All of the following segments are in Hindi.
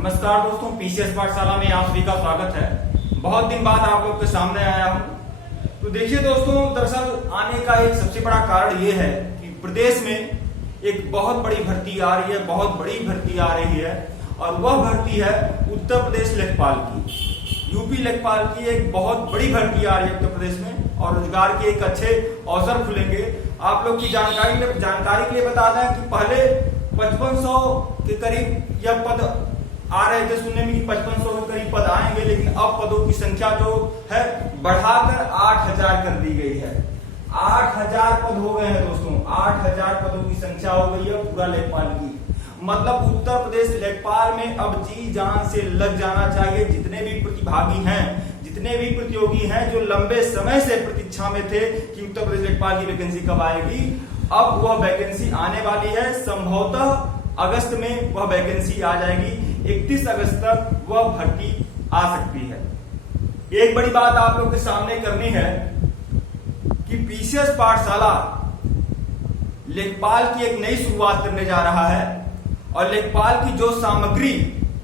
नमस्कार दोस्तों, पीसीएस पाठशाला में आप सभी का स्वागत है। बहुत दिन बाद आप लोग के सामने आया हूं। तो देखिए दोस्तों, दरअसल आने का एक सबसे बड़ा कारण ये है कि प्रदेश में एक बहुत बड़ी भर्ती आ रही है, बहुत बड़ी भर्ती आ रही है और वह भर्ती है उत्तर प्रदेश लेखपाल की। यूपी लेखपाल की एक बहुत बड़ी भर्ती आ रही है उत्तर प्रदेश में और रोजगार के एक अच्छे अवसर खुलेंगे। आप लोग की जानकारी के लिए बता दें कि पहले 5500 के करीब यह पद आ रहे थे, सुनने में कि 5500 के करीब पद आएंगे, लेकिन अब पदों की संख्या जो है बढ़ाकर 8000 कर दी गई है। 8000 पद हो गए हैं दोस्तों, 8000 पदों की संख्या हो गई है पूरा लेखपाल की। मतलब उत्तर प्रदेश लेखपाल में अब जी जान से लग जाना चाहिए। जितने भी प्रतिभागी हैं, जितने भी प्रतियोगी हैं जो लंबे समय से प्रतीक्षा में थे कि उत्तर प्रदेश लेखपाल की वैकेंसी कब आएगी, अब वह वैकेंसी आने वाली है। संभवतः अगस्त में वह वैकेंसी आ जाएगी। 31 अगस्त तक वह भर्ती आ सकती है। एक बड़ी बात आप लोग के सामने करनी है कि पीसीएस पाठशाला लेखपाल की एक नई शुरुआत करने जा रहा है और लेखपाल की जो सामग्री,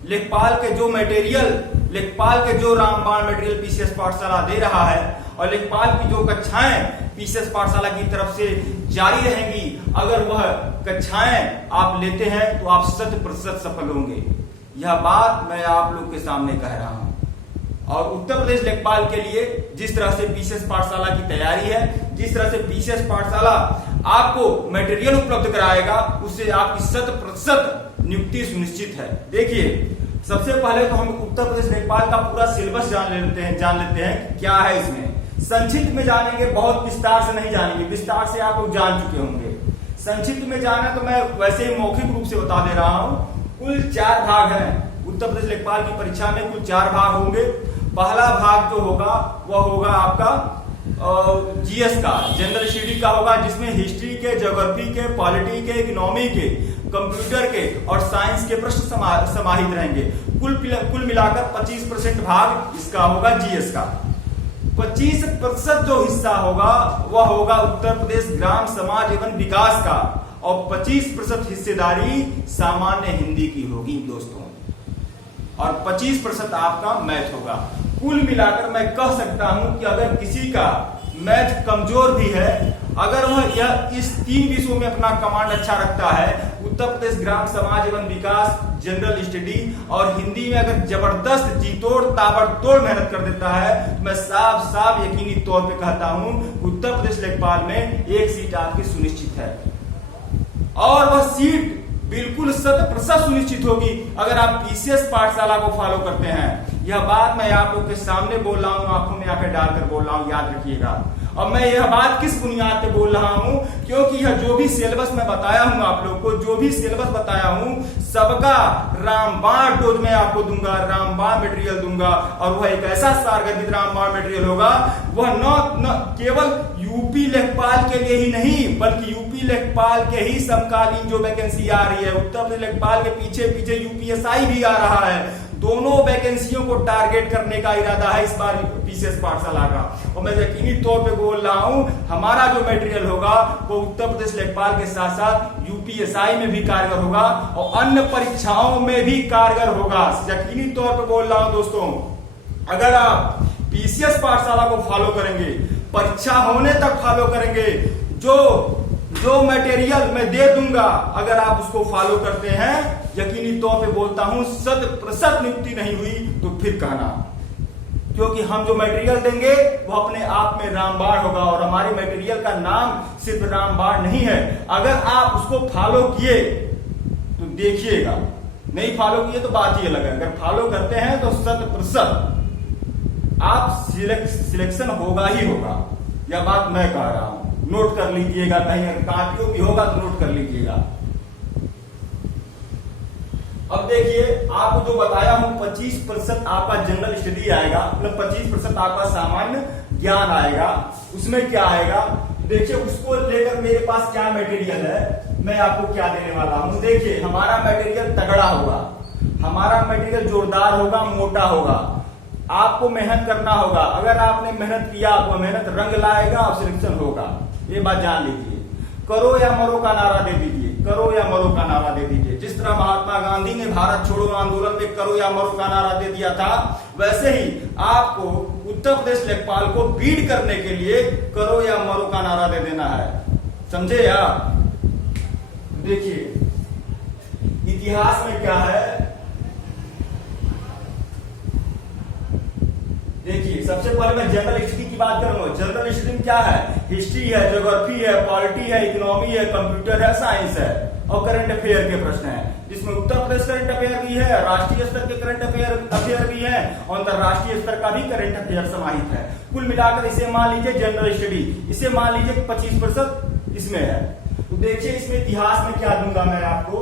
लेखपाल के जो मटेरियल, लेखपाल के जो रामबाण मटेरियल पीसीएस पाठशाला दे रहा है और लेखपाल की जो कक्षाएं पीसीएस पाठशाला की तरफ से जारी रहेंगी, अगर वह कक्षाएं आप लेते हैं तो आप 100% सफल होंगे। यह बात मैं आप लोग के सामने कह रहा हूं। और उत्तर प्रदेश लेखपाल के लिए जिस तरह से पीसीएस पाठशाला की तैयारी है, जिस तरह से पीसीएस पाठशाला आपको मटेरियल उपलब्ध कराएगा, उससे आपकी 100% नियुक्ति सुनिश्चित है। देखिए, सबसे पहले तो हम उत्तर प्रदेश लेखपाल का पूरा सिलेबस जान लेते हैं क्या है इसमें। संक्षिप्त में जानेंगे, बहुत विस्तार से नहीं जानेंगे, विस्तार से आप लोग जान चुके होंगे। संक्षिप्त में जाना तो मैं वैसे ही मौखिक रूप से बता दे रहा हूं। कुल 4 भाग हैं उत्तर प्रदेश लेखपाल की परीक्षा में, कुल 4 भाग होंगे। पहला भाग जो होगा वह होगा आपका जीएस का, जनरल स्टडी का होगा, जिसमें हिस्ट्री के, ज्योग्राफी के, पॉलिटी के, इकोनॉमी के, कंप्यूटर के और साइंस के प्रश्न समाहित रहेंगे। कुल मिलाकर 25% भाग इसका होगा जीएस का। 25% जो हिस्सा होगा वह होगा उत्तर प्रदेश ग्राम समाज एवं विकास का और 25% हिस्सेदारी सामान्य हिंदी की होगी दोस्तों, और 25% आपका मैथ होगा। कुल मिलाकर मैं कह सकता हूं कि अगर किसी का मैथ कमजोर भी है, अगर वह यह इस 3 विषयों में अपना कमांड अच्छा रखता है, उत्तर प्रदेश ग्राम समाज एवं विकास, जनरल स्टडी और हिंदी में अगर जबरदस्त जीतोड़ ताबड़तोड़ मेहनत कर देता है, तो मैं साफ यकीनी तौर पे कहता हूं उत्तर प्रदेश लेखपाल में एक सीट आपकी सुनिश्चित है। और वह सीट बिल्कुल 100% सुनिश्चित होगी अगर आप पीसीएस पाठशाला को फॉलो करते हैं। यह बात मैं आप लोग के सामने बोल रहा हूं, आंखों में आंखें डालकर बोल रहा हूं, याद रखिएगा। और मैं यह बात किस बुनियाद पे बोल रहा हूं, क्योंकि यह जो भी सिलेबस मैं बताया हूं आप लोग को, जो भी सिलेबस बताया हूं, सबका रामबाण डोज मैं आपको दूंगा, रामबाण मटेरियल दूंगा। और वह एक ऐसा सारगर्भित रामबाण मटेरियल होगा, वह न केवल यूपी लेखपाल के लिए ही नहीं, बल्कि यूपी लेखपाल के ही समकालीन जो वैकेंसी आ रही है, उत्तर प्रदेश लेखपाल के पीछे पीछे यूपीएसआई भी आ रहा है। दोनों वैकेंसियों को टारगेट करने का इरादा है इस बार पीसीएस पाठशाला का। और मैं यकीनी तौर पे बोल रहा हूं, हमारा जो मटेरियल होगा वो उत्तर प्रदेश लेखपाल के साथ साथ यूपीएसआई में भी कारगर होगा और अन्य परीक्षाओं में भी कारगर होगा। यकीनी तौर पे बोल रहा हूं दोस्तों, अगर आप पीसीएस पाठशाला को फॉलो करेंगे, परीक्षा होने तक फॉलो करेंगे, जो मटेरियल मैं दे दूंगा, अगर आप उसको फॉलो करते हैं, यकीनी तौर पे बोलता हूं 100% नियुक्ति नहीं हुई तो फिर कहना, क्योंकि हम जो मटेरियल देंगे वो अपने आप में रामबाण होगा। और हमारे मटेरियल का नाम सिर्फ रामबाण नहीं है। अगर आप उसको फॉलो किए तो देखिएगा, नहीं फॉलो किए तो बात ही अलग है। अगर फॉलो करते हैं तो 100% आप सिलेक्शन होगा ही होगा। यह बात मैं कह रहा हूं, नोट कर लीजिएगा, कहीं अगर कापियों भी होगा तो नोट कर लीजिएगा। अब देखिए, आपको जो बताया हूं 25% आपका जनरल स्टडी आएगा, मतलब 25% आपका सामान्य ज्ञान आएगा। उसमें क्या आएगा, देखिए उसको लेकर मेरे पास क्या मटेरियल है, मैं आपको क्या देने वाला हूं। देखिए, हमारा मटेरियल तगड़ा होगा, हमारा मटेरियल जोरदार होगा, मोटा होगा। आपको मेहनत करना होगा। अगर आपने मेहनत किया तो मेहनत रंग लाएगा और सिलेक्शन होगा। ये बात जान लीजिए। करो या मरो का नारा दे दीजिए, करो या मरो का नारा दे दीजिए। जिस तरह महात्मा गांधी गांधी ने भारत छोड़ो आंदोलन में करो या मरो का नारा दे दिया था, वैसे ही आपको उत्तर प्रदेश लेखपाल को बीट करने के लिए करो या मरो का नारा दे देना है। समझे आप? देखिए इतिहास में क्या है, देखिए सबसे पहले मैं जनरल हिस्ट्री की बात करूंगा। जनरल हिस्ट्री में क्या है? हिस्ट्री है, ज्योग्राफी है, पॉलिटी है, इकोनॉमी है, कंप्यूटर है, साइंस है और करंट अफेयर के प्रश्न है, जिसमें उत्तर प्रदेश करंट अफेयर भी है, राष्ट्रीय स्तर के करंट अफेयर भी है और अंतरराष्ट्रीय स्तर का भी करंट अफेयर समाहित है। कुल मिलाकर इसे मान लीजिए जनरल स्टडी, इसे मान लीजिए 25% इसमें है। तो देखिए इसमें इतिहास में क्या दूंगा मैं आपको।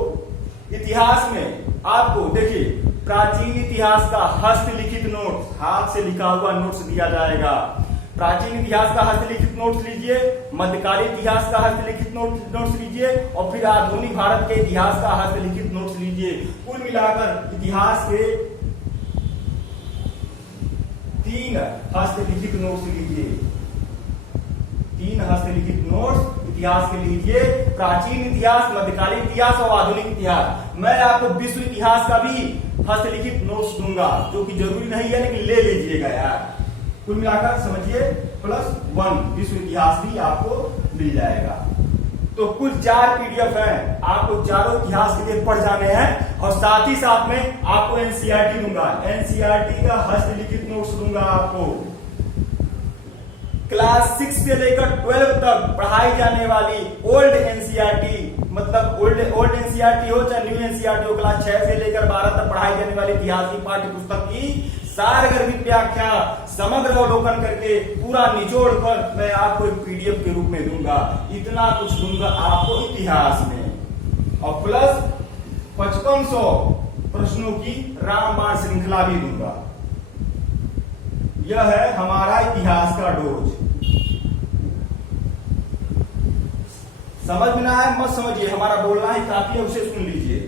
इतिहास में आपको देखिए प्राचीन इतिहास का हस्तलिखित नोट्स, हाथ से लिखा हुआ नोट्स दिया जाएगा। प्राचीन इतिहास का हस्तलिखित नोट्स लीजिए, मध्यकालीन इतिहास का हस्तलिखित नोट्स लीजिए और फिर आधुनिक भारत के इतिहास का हस्तलिखित नोट्स लीजिए। कुल मिलाकर इतिहास के 3 हस्तलिखित नोट्स लीजिए, 3 हस्तलिखित नोट्स इतिहास के लीजिए। प्राचीन इतिहास, मध्यकालीन इतिहास और आधुनिक इतिहास। मैं आपको विश्व इतिहास का भी हस्तलिखित नोट्स दूंगा, जो कि जरूरी नहीं है लेकिन ले लीजिएगा यार। कुल मिलाकर समझिए +1 विश्व इतिहास भी आपको मिल जाएगा। तो कुल 4 PDF है, आपको चारों इतिहास के लिए पढ़ जाने हैं और साथ ही साथ में आपको NCERT दूंगा, NCERT का हस्तलिखित नोट्स दूंगा आपको। क्लास 6 से लेकर 12 तक पढ़ाई जाने वाली ओल्ड NCERT, मतलब ओल्ड NCERT हो चाहे न्यू NCERT हो, क्लास 6 से लेकर 12 तक पढ़ाई जाने वाली इतिहास की पाठ्य पुस्तक की सारगर्भित व्याख्या समग्र अवलोकन करके पूरा निचोड़ कर मैं आपको एक PDF के रूप में दूंगा। इतना कुछ दूंगा आपको इतिहास में और प्लस 5500 प्रश्नों की रामबाण श्रृंखला भी दूंगा। यह है हमारा इतिहास का डोज। समझ में ना आए मत समझिए, हमारा बोलना ही काफी है, उसे सुन लीजिए।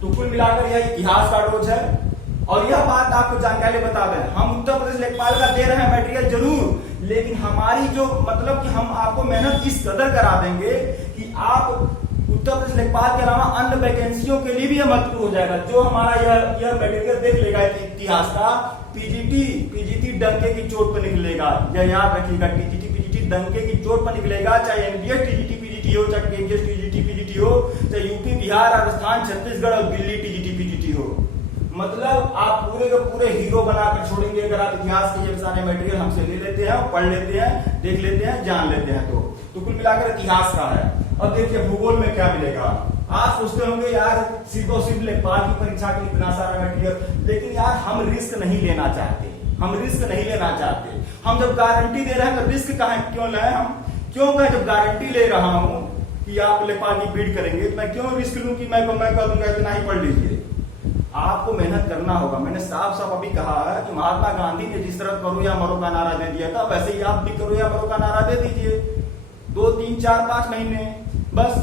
तो कुल मिलाकर यह इतिहास का डोज है। और यह बात आपको जानकारी बता दें, हम उत्तर प्रदेश लेखपाल का दे रहे हैं मटेरियल जरूर, लेकिन हमारी जो मतलब कि हम आपको मेहनत इस कदर करा देंगे कि आप उत्तर प्रदेश लेखपाल के अलावा अन्य वैकेंसियों के लिए भी यह महत्वपूर्ण हो जाएगा। जो हमारा यह मटेरियल देख लेगा इतिहास का, पीजीटी डंके की चोट पर निकलेगा। यह याद रखिएगा, पीजीटी डंके की चोट पर निकलेगा, चाहे एनडीएस टीजीटी पीजीटी हो, चाहे केजीएस टीजीटी पीजीटी हो, चाहे यूपी बिहार राजस्थान छत्तीसगढ़ और दिल्ली टीजीटी पीजीटी हो। मतलब आप पूरे के पूरे हीरो बनाकर छोड़ेंगे अगर आप इतिहास के ये सारे मटेरियल हमसे ले लेते हैं, पढ़ लेते हैं, देख लेते हैं, जान लेते हैं। तो कुल मिलाकर इतिहास का है। अब देखिए भूगोल में क्या मिलेगा। आप सोचते होंगे यार सिर्फ और सिर्फ लेखपाल की परीक्षा के लिए इतना सारा मटेरियल, लेकिन यार हम रिस्क नहीं लेना चाहते, हम रिस्क नहीं लेना चाहते। हम जब गारंटी दे रहे हैं तो रिस्क क्यों लें? हम क्यों कहें जब गारंटी ले रहा हूं कि आप लेखपाल की बीट करेंगे तो मैं क्यों रिस्क लूं कि मैं कह दूंगा इतना ही पढ़ लीजिए। आपको मेहनत करना होगा। मैंने साफ साफ अभी कहा है कि महात्मा गांधी ने जिस तरह करो या मरो का नारा दे दिया था, वैसे ही आप भी करो या मरो का नारा दे दीजिए 2, 3, 4, 5 महीने बस।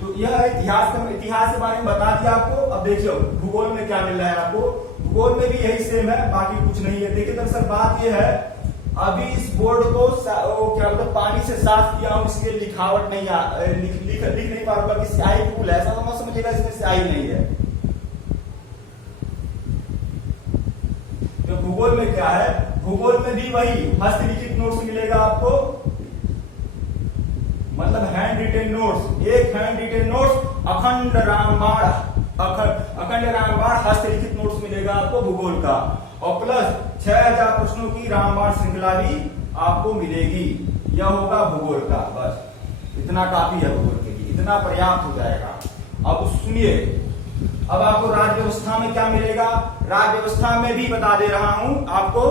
तो यह इतिहास के बारे में बता दिया आपको। अब देखिए भूगोल में क्या मिल रहा है आपको। भूगोल में भी यही सेम है, बाकी कुछ नहीं है। देखिए दरअसल बात यह है, अभी इस बोर्ड को क्या बोलते पानी से साफ किया हूं, इसलिए लिखावट नहीं लिख नहीं पा रहा, स्याही फूल है, ऐसा तो मत समझिएगा इसमें स्याही नहीं है। तो भूगोल में क्या है, भूगोल में भी वही हस्तलिखित नोट्स मिलेगा आपको, मतलब हैंड रिटेन नोट्स। एक हैंड रिटेन नोट्स अखंड रामबाण हस्तलिखित नोट्स मिलेगा आपको भूगोल का, और प्लस 6000 प्रश्नों की रामबाण श्रृंखला भी आपको मिलेगी। यह होगा भूगोल का। बस इतना काफी है भूगोल के लिए, इतना पर्याप्त हो जाएगा। अब सुनिए, अब आपको राज्य व्यवस्था में क्या मिलेगा। राज्य व्यवस्था में भी बता दे रहा हूं आपको,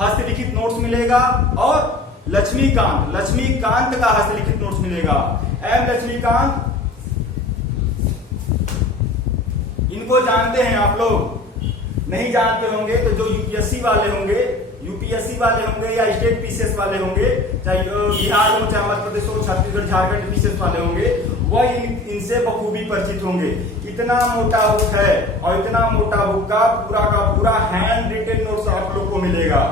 हस्तलिखित नोट्स मिलेगा और लक्ष्मीकांत का हस्तलिखित नोट्स मिलेगा। एम लक्ष्मीकांत, इनको जानते हैं आप लोग? नहीं जानते होंगे तो जो यूपीएससी वाले होंगे या स्टेट पीसीएस वाले होंगे, चाहे बिहार हो चाहे मध्य प्रदेश हो, छत्तीसगढ़ झारखंड पीसीएस वाले होंगे, वह इनसे बखूबी परिचित होंगे। इतना मोटा बुक है और इतना मोटा बुक का पूरा हैंड रिटेन नोट्स आप लोग को मिलेगा।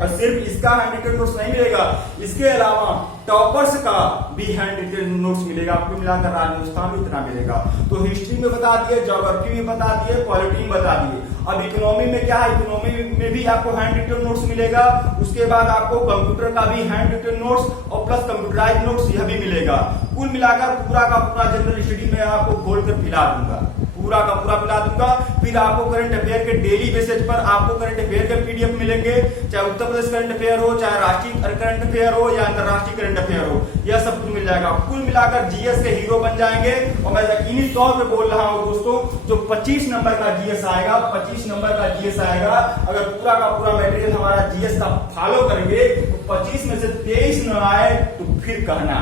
और सिर्फ इसका हैंड रिटेन नोट्स नहीं मिलेगा, इसके अलावा टॉपर्स का भी हैंड रिटेन नोट्स मिलेगा। आपको मिलाकर राजस्थान में इतना मिलेगा। तो हिस्ट्री में बता दिए, ज्योग्राफी में बता दिए, पॉलिटी में बता दिए। अब इकोनॉमी में क्या है, इकोनॉमी में भी आपको हैंड रिटेन नोट्स मिलेगा। उसके बाद आपको कंप्यूटर का भी हैंड रिटेन नोट्स और प्लस कंप्यूटराइज नोट्स यह भी मिलेगा। कुल मिलाकर पूरा का पूरा जनरल स्टडी में आपको खोल कर पिला दूंगा, पूरा का पूरा पिला दूंगा। फिर आपको करंट अफेयर के डेली बेसिस पर आपको करंट अफेयर के पीडीएफ मिलेंगे, चाहे उत्तर प्रदेश करंट अफेयर हो, चाहे राष्ट्रीय करंट अफेयर हो या अंतरराष्ट्रीय करंट अफेयर हो, यह सब कुछ मिल जाएगा। कुल मिलाकर जीएस के हीरो बन जाएंगे। और मैं यकीनी तौर पे बोल रहा हूँ दोस्तों, जो 25 नंबर का जीएस आएगा, 25 नंबर का जीएस आएगा, अगर पूरा का पूरा मटेरियल हमारा जीएस का फॉलो करेंगे तो 25 में से 23 न आए तो फिर कहना,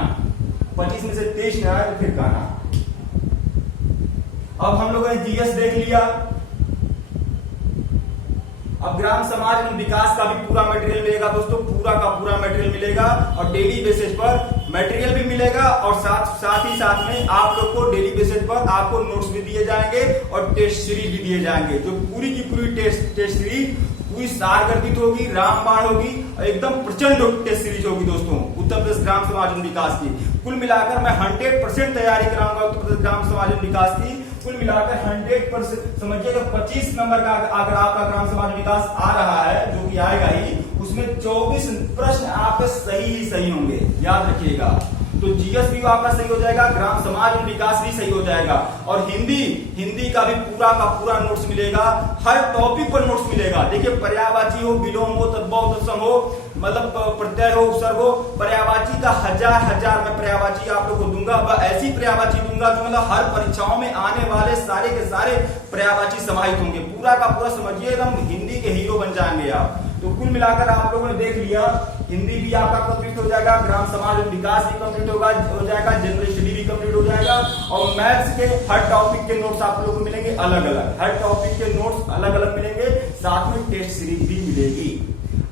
25 में से 23 न आए तो फिर कहना। अब हम लोगों ने जीएस देख लिया। अब ग्राम समाज एवं विकास का भी पूरा मटेरियल मिलेगा दोस्तों, पूरा का पूरा मटेरियल मिलेगा और डेली बेसिस पर मटेरियल भी मिलेगा और साथ ही साथ में आप लोग को डेली बेसिस पर आपको नोट्स भी दिए जाएंगे और टेस्ट सीरीज भी दिए जाएंगे। जो पूरी की पूरी टेस्ट सीरीज पूरी सारगर्भित होगी, रामबाण होगी और एकदम प्रचंड टेस्ट सीरीज होगी दोस्तों उत्तर प्रदेश ग्राम समाज एवं विकास की। कुल मिलाकर मैं 100% तैयारी कराऊंगा उत्तर प्रदेश ग्राम समाज एवं विकास की। कुल मिलाकर 100% समझिएगा 25 नंबर का अगर आपका ग्राम समाज विकास आ रहा है, जो कि आएगा ही, उसमें 24 प्रश्न आपके सही होंगे, याद रखिएगा। तो जीएस भी आपका सही हो जाएगा, ग्राम समाज एवं विकास भी सही हो जाएगा। और हिंदी का भी पूरा का पूरा नोट्स मिलेगा, हर टॉपिक पर नोट्स मिलेगा। देखिए पर्यायवाची हो, विलोम हो, तद्भव तत्सम हो, मतलब प्रत्यय हो, उपसर्ग हो, पर्यायवाची का हजार मैं पर्यायवाची आप लोग को दूंगा। वह ऐसी पर्यायवाची दूंगा जो मतलब हर परीक्षाओं में आने वाले सारे के सारे पर्यायवाची समाहित होंगे। पूरा का पूरा समझिए एकदम हिंदी के हीरो बन जाएंगे आप। तो कुल मिलाकर आप लोगों ने देख लिया, हिंदी भी आपका कंप्लीट हो जाएगा, ग्राम समाज एवं विकास भी कंप्लीट हो जाएगा, जनरल स्टडी भी कंप्लीट हो जाएगा और मैथ्स के हर टॉपिक के नोट्स आप लोगों को मिलेंगे अलग अलग, हर टॉपिक के नोट्स अलग अलग मिलेंगे, साथ में टेस्ट सीरीज भी मिलेगी।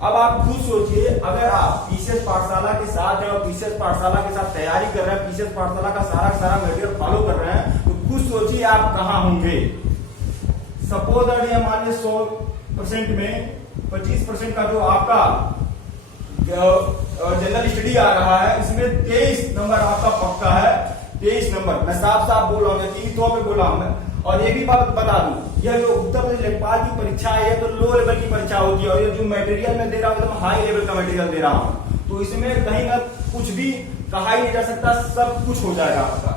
अब आप खुद सोचिए, अगर आप पीसीएस पाठशाला के साथ हैं और पीसीएस पाठशाला के साथ तैयारी कर रहे हैं, पीसीएस पाठशाला का सारा मटेरियल फॉलो कर रहे हैं, तो खुद सोचिए आप कहाँ होंगे। सपोज मान लीजिए 100% में 25% का जो आपका जनरल स्टडी आ रहा है, इसमें 23 नंबर आपका पक्का है। 23 नंबर मैं साफ बोल रहा हूँ, यकीनी तौर पे बोल रहा हूँ मैं। और ये भी बात बता दूं, यह जो उत्तर प्रदेश लेखपाल की परीक्षा है तो लो लेवल की परीक्षा होती है और ये जो मटेरियल मैं दे रहा हूँ एकदम हाई लेवल का मटेरियल दे रहा हूँ। तो इसमें कहीं ना कुछ भी कहा ही नहीं जा सकता, सब कुछ हो जाएगा आपका।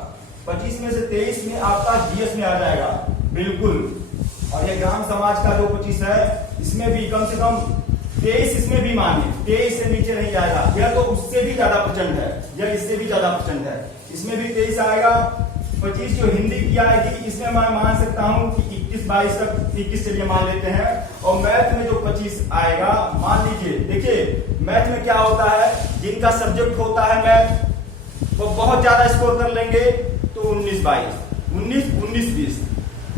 25 में से 23 में आपका जीएस में आ जाएगा बिल्कुल। और ये ग्राम समाज का जो 25 है, इसमें भी कम से कम 23 इसमें भी मानिए 23 से नीचे नहीं जाएगा। यह तो उससे भी ज्यादा प्रचंड है, यह इससे भी ज्यादा प्रचंड है। इसमें भी 23 आएगा। 25 जो हिंदी की आएगी, इसमें मैं मान सकता हूं कि 21-22 तक 21 चलिए मान लेते हैं। और मैथ में जो 25 आएगा, मान लीजिए, देखिए मैथ में क्या होता है, जिनका सब्जेक्ट होता है मैथ वो बहुत ज्यादा स्कोर कर लेंगे तो 19-20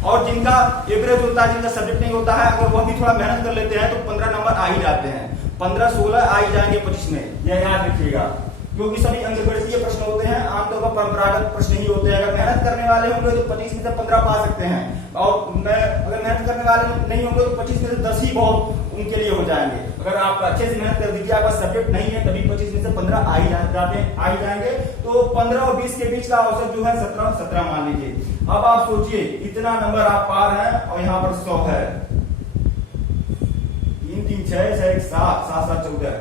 और जिनका एवरेज होता है, जिनका सब्जेक्ट नहीं होता है, अगर वह भी थोड़ा मेहनत कर लेते हैं तो 15 नंबर आ ही जाते हैं, 15-16 आ ही जाएंगे 25 में, यह याद रखिएगा। क्योंकि सभी अंकगणितीय प्रश्न होते हैं, आमतौर पर परंपरागत प्रश्न ही होते हैं। अगर मेहनत करने वाले होंगे तो 25 में से 15 पा सकते हैं, और अगर मेहनत करने वाले नहीं होंगे तो 25 में से 10 ही बहुत उनके लिए हो जाएंगे। अगर आप अच्छे से मेहनत कर दीजिए, आपका सब्जेक्ट नहीं है, तभी 25 में से 15 आ ही जाएंगे। तो 15 और 20 के बीच का औसत जो है 17 मान लीजिए। अब आप सोचिए इतना नंबर आप पा रहे हैं और यहाँ पर 100 है, 3 3 6 6 7 7 7 14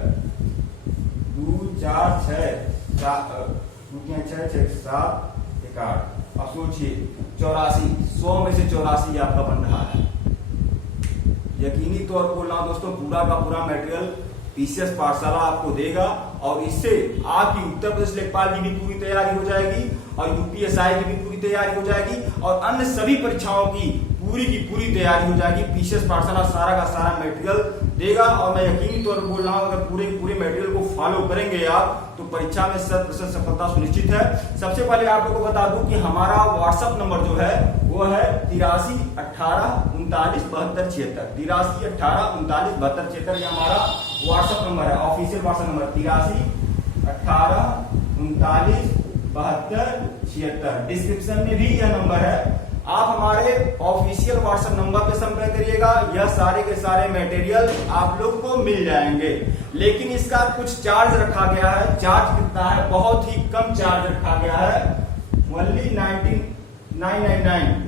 2 4 6 7 1 8। अब सोचिए 84, 100 में से 84 आपका बन रहा है। यकीनी तौर पर बोल रहा हूं दोस्तों, पूरा का पूरा मटेरियल पीसीएस पाठशाला आपको देगा और इससे आपकी उत्तर प्रदेश लेखपाल की भी पूरी तैयारी हो जाएगी और यूपीएसआई की भी पूरी तैयारी हो जाएगी और अन्य सभी परीक्षाओं की पूरी तैयारी हो जाएगी। पीसीएस पाठशाला सारा का सारा मटेरियल देगा और मैं यकीनी तौर पर बोल रहा हूँ, अगर पूरे मटेरियल को फॉलो करेंगे आप तो परीक्षा में 100% सफलता सुनिश्चित है। सबसे पहले आप लोगों को बता दूं कि हमारा व्हाट्सएप नंबर जो है वो है 83 18 39 72 76। 83 18 39 72 76 ये हमारा व्हाट्सएप नंबर है, ऑफिशियल व्हाट्सएप नंबर 83 18 39 72 76। डिस्क्रिप्शन में भी यह नंबर है, आप हमारे ऑफिशियल व्हाट्सएप नंबर पे संपर्क करिएगा, यह सारे के सारे मटेरियल आप लोग को मिल जाएंगे। लेकिन इसका कुछ चार्ज रखा गया है। चार्ज कितना है? बहुत ही कम चार्ज रखा गया है, ओनली 999,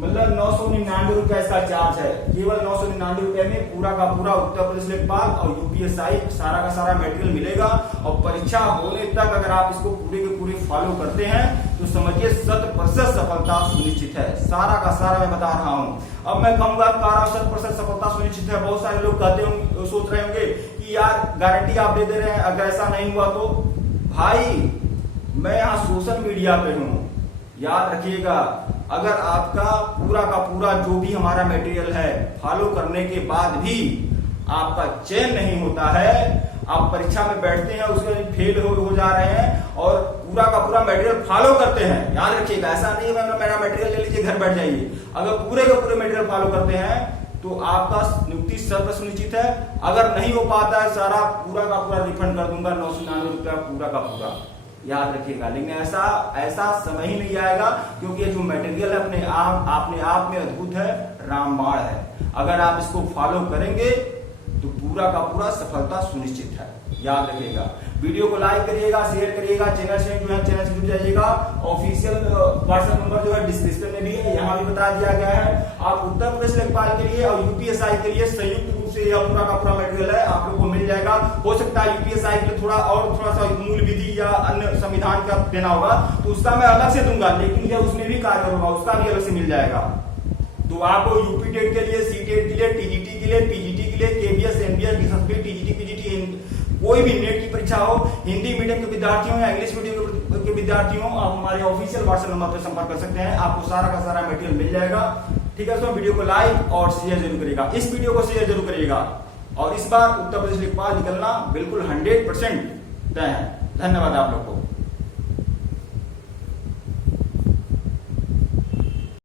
मतलब 999 रुपया इसका चार्ज है। केवल 999 रुपए में पूरा का पूरा उत्तर प्रदेश लेखपाल और यूपीएसआई सारा का सारा मटेरियल मिलेगा। और परीक्षा होने तक अगर आप इसको पूरे के पूरे फॉलो करते हैं तो समझिए 100% सफलता सुनिश्चित है। सारा का सारा मैं बता रहा हूं। अब मैं कहूंगा 100% सफलता सुनिश्चित है। बहुत सारे लोग कहते होंगे, सोच रहे होंगे कि यार गारंटी आप दे रहे हैं, अगर ऐसा नहीं हुआ तो। भाई मैं यहाँ सोशल मीडिया पे हूँ, याद रखिएगा। अगर आपका पूरा का पूरा जो भी हमारा मटेरियल है फॉलो करने के बाद भी आपका चयन नहीं होता है, आप परीक्षा में बैठते हैं उसमें फेल हो जा रहे हैं और पूरा का पूरा मटेरियल फॉलो करते हैं, याद रखिएगा। ऐसा नहीं है मेरा मटेरियल ले लीजिए घर बैठ जाइए। अगर पूरे के पूरे मटेरियल फॉलो करते हैं तो आपका नियुक्ति 100% सुनिश्चित है। अगर नहीं हो पाता है सारा पूरा का पूरा रिफंड कर दूंगा, 999 रुपया पूरा का पूरा, याद रखिएगा। लेकिन ऐसा समय ही नहीं आएगा, क्योंकि ये जो मटेरियल है अपने आप में अद्भुत है, रामबाण है। अगर आप इसको फॉलो करेंगे तो पूरा का पूरा सफलता सुनिश्चित है, याद रखिएगा। वीडियो को लाइक करिएगा, शेयर करिएगा, चैनल से जुड़ जाइएगा। ऑफिशियल व्हाट्सएप नंबर जो है डिस्क्रिप्शन में भी है, यहाँ भी बता दिया गया है। आप उत्तर प्रदेश लेखपाल के लिए और यूपीएसआई के लिए संयुक्त रूप से यह पूरा का पूरा मटेरियल है, आप लोग को मिल जाएगा। हो सकता है यूपीएसआई के लिए थोड़ा सा मूल विधि या अन्य संविधान का देना होगा, तो उसका मैं अलग से दूंगा, लेकिन यह उसमें भी कार्य होगा, उसका भी अलग से मिल जाएगा। तो आपको यूपी टेट के लिए, सी टेट के लिए, टीजीटी के लिए, पीजीटी के लिए, केबीएस, एमबीएस, टीजीटी, पीजीटी, कोई भी नेट की परीक्षा हो, हिंदी मीडियम के विद्यार्थियों या इंग्लिश मीडियम के विद्यार्थियों, आप हमारे ऑफिशियल व्हाट्सएप नंबर पर संपर्क कर सकते हैं। आपको सारा का सारा मटेरियल मिल जाएगा। ठीक है, तो वीडियो को लाइक और शेयर जरूर करिएगा, इस वीडियो को शेयर जरूर करिएगा। और इस बार उत्तर प्रदेश लेखपाल निकलना बिल्कुल 100% तय है। धन्यवाद आप लोग को।